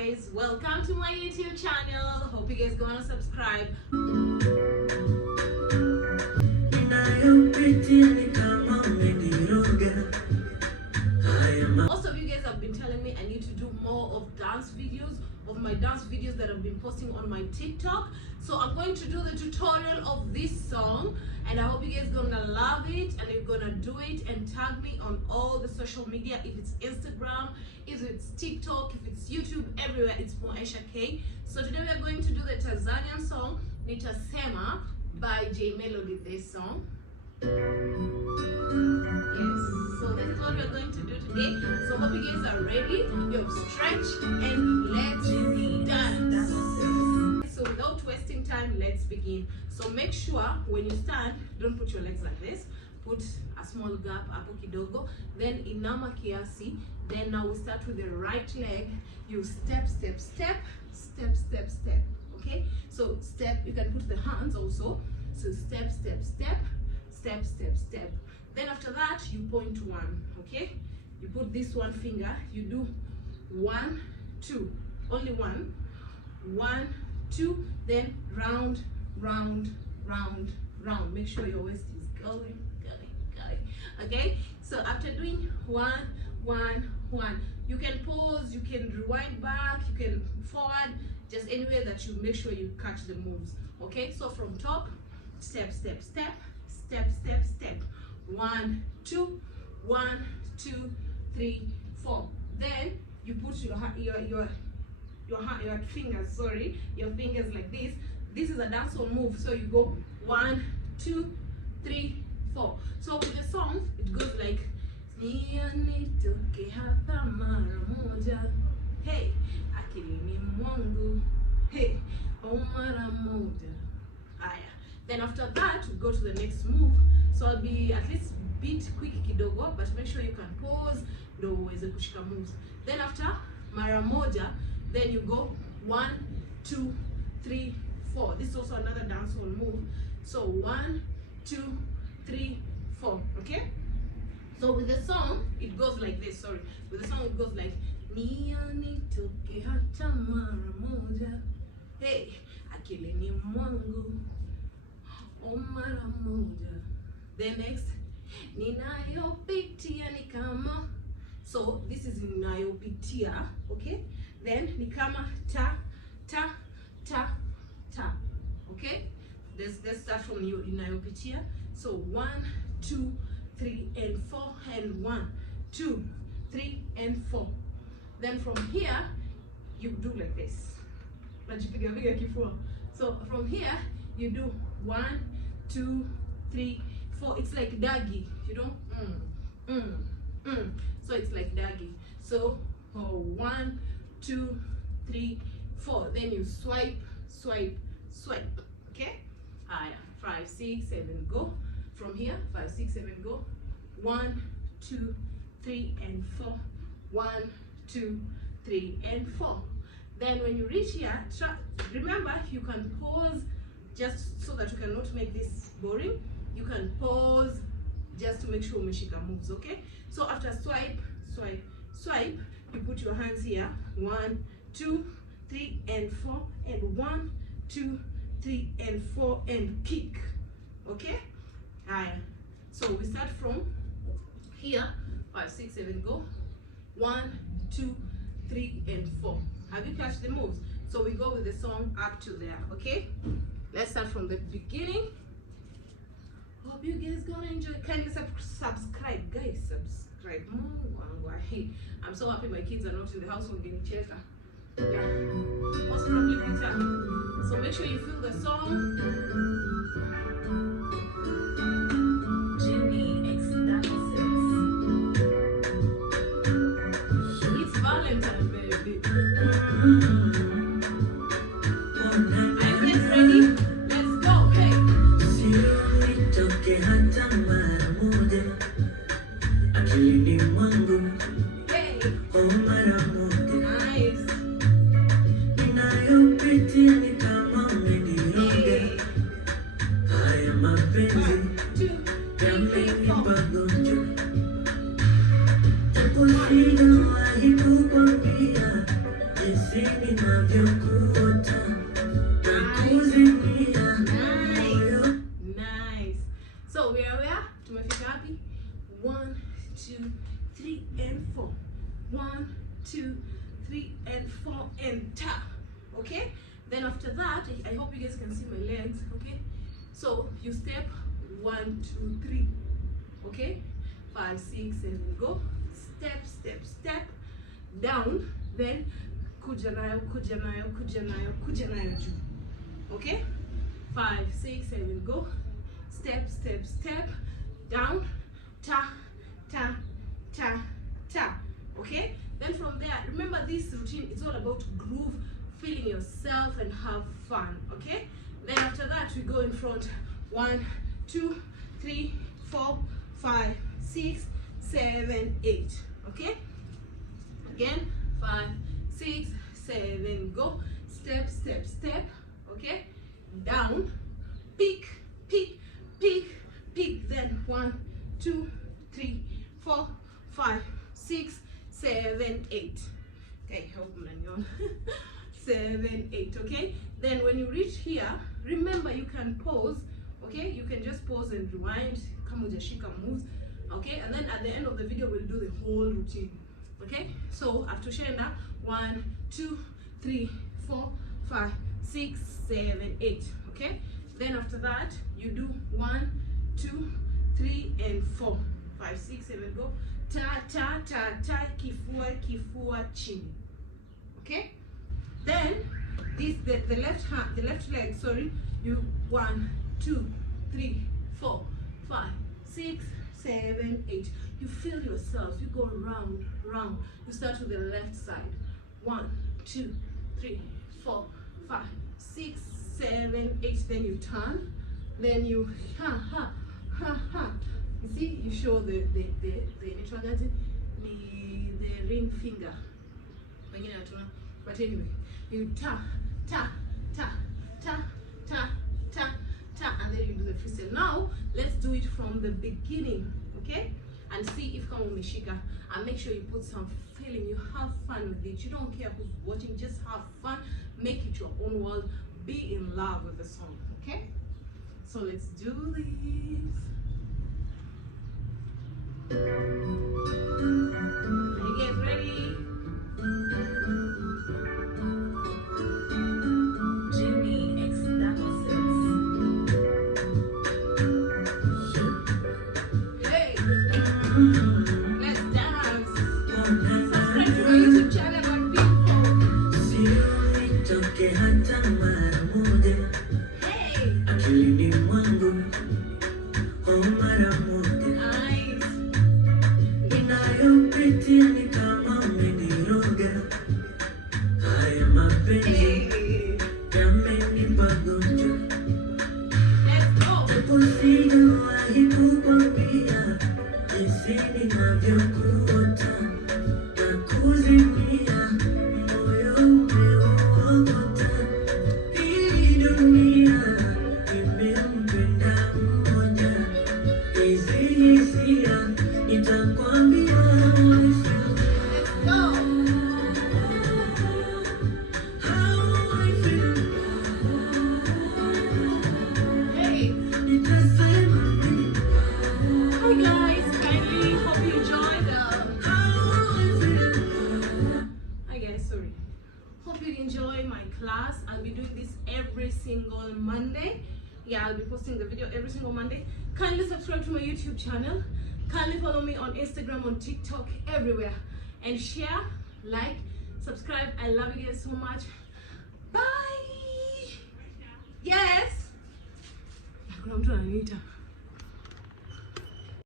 guys, welcome to my YouTube channel. Hope you guys gonna subscribe. Most of you guys have been telling me I need to do more of dance videos, of my dance videos that I've been posting on my TikTok. So I'm going to do the tutorial of this song, and I hope you guys gonna love it, and you're gonna do it and tag me on all the social media. If it's Instagram, if it's TikTok, if it's YouTube, everywhere it's MOESHA K. So today we are going to do the Tanzanian song NITASEMA by J Melody. This song, yes, so this is what we're going to do today. So hope you guys are ready, you've stretched, and let's dance. So without wasting time, let's begin. So make sure when you stand, don't put your legs like this. Put a small gap hapo kidogo, then inama kiasi. Then now we start with the right leg. You step, step, step, step, step, step. Okay, so step, you can put the hands also. So step, step, step, step, step, step. Then after that you point one. Okay, you put this one finger, you do 1 2, only 1 1 2, then round, round, round, round. Make sure your waist is going. Okay, so after doing 1 1 1, you can pause, you can rewind back, you can forward, just anywhere that you make sure you catch the moves. Okay, so from top, step, step, step, step, step, step, 1 2 1 2 3 4. Then you put your fingers, your fingers like this. This is a dancehall move, so you go 1 2 3 4. So with the song, it goes like hey, akilini mwangu, hey, mara moja. Then after that, we go to the next move. So I'll be at least bit quick kidogo, but make sure you can pause ndo uweze kushika moves. Then after mara moja, then you go 1 2 3 4. This is also another dancehall move. So 1 2 3 4. Okay, so with the song it goes like this. With the song it goes like nitoke hata mara moja, hey, akilini mwangu, mara moja. Then next, ninayopitia ni kama, so this is ninayopitia. Okay, then ni kama ta ta ta ta. Okay, let's start from ninayopitia. So 1 2 3 and 4, and 1 2 3 and 4. Then from here you do like this. So from here you do 1 2 3 4. It's like doggy, you know. So it's like doggy. So 1 2 3 4. Then you swipe, swipe, swipe. Okay, 5 6 7, go. From here 5 6 7, go. 1 2 3 and 4. 1 2 3 and 4. Then when you reach here, remember you can pause, just so that you cannot make this boring. You can pause just to make sure umeshika moves. Okay, so after swipe, swipe, swipe, you put your hands here. 1 2 3 and 4, and 1 2 3 and 4, and kick. Okay, so we start from here. 5 6 7, go. 1 2 3 and 4. Have you catch the moves? So we go with the song up to there. Okay, let's start from the beginning. Hope you guys gonna enjoy. Kindly subscribe, guys. Subscribe. I'm so happy my kids are not in the house when getting checker. Yeah, most probably later. So make sure you feel the song. It's Valentine, baby. Are you guys ready? Let's go. Okay. Nice. Nice. So we are where? Tumefika wapi? 1, 2, 3 and 4. 1, 2, 3 and 4 and ta. Okay? Then after that, I hope you guys can see my legs. Okay? So you step 1, 2, 3. Okay? 5, 6, 7, go. Step, step, step. Down. Then kuja nayo, kuja nayo, kuja nayo, kuja nayo juu. Okay? 5, 6, 7, go. Step, step, step. Down. Ta, ta, ta, ta. Okay? Then from there, remember this routine is all about groove, feeling yourself and have fun. Okay? Then after that, we go in front. 1, 2, 3, 4, 5, 6, 7, 8. Okay? Again, 5, 6, 7, go. Step, step, step. Okay? Down. Peak, peak, peak, peak. Then 1, 2, 3, 4, 5, 6, 7, 8. Okay, hope I'm 7, 8. Okay? Then when you reach here, remember you can pause. Okay? You can just pause and rewind. Kama hujashika moves. Okay? And then at the end of the video, we'll do the whole routine. Okay? So after sharing that, 1, 2, 3, 4, 5, 6, 7, 8. Okay? Then after that, you do 1, 2, 3 and 4. 5, 6, 7, go. Ta, ta, ta, ta, kifua, kifua, chini. Okay? Then this the left hand, the left leg, sorry, you 1, 2, 3, 4, 5, 6, 7, 8. You feel yourself, you go round, round. You start with the left side. 1, 2, 3, 4, 5, 6, 7, 8. Then you turn. Then you ha ha ha ha. You see, you show the ring finger. But anyway, you ta ta ta ta ta ta ta, and then you do the freestyle. Now let's do it from the beginning, okay? And see if kama umeshika, and make sure you put some feeling. You have fun with it. You don't care who's watching. Just have fun. Make it your own world. Be in love with the song, okay? So let's do this. Are you guys ready? Jimmy X Hey, let's dance. Subscribe to my YouTube channel on class. I'll be doing this every single Monday. Yeah, I'll be posting the video every single Monday. Kindly subscribe to my YouTube channel. Kindly follow me on Instagram, on TikTok, everywhere. And share, like, subscribe. I love you guys so much. Bye. Yes. Kuna mtu ananiita.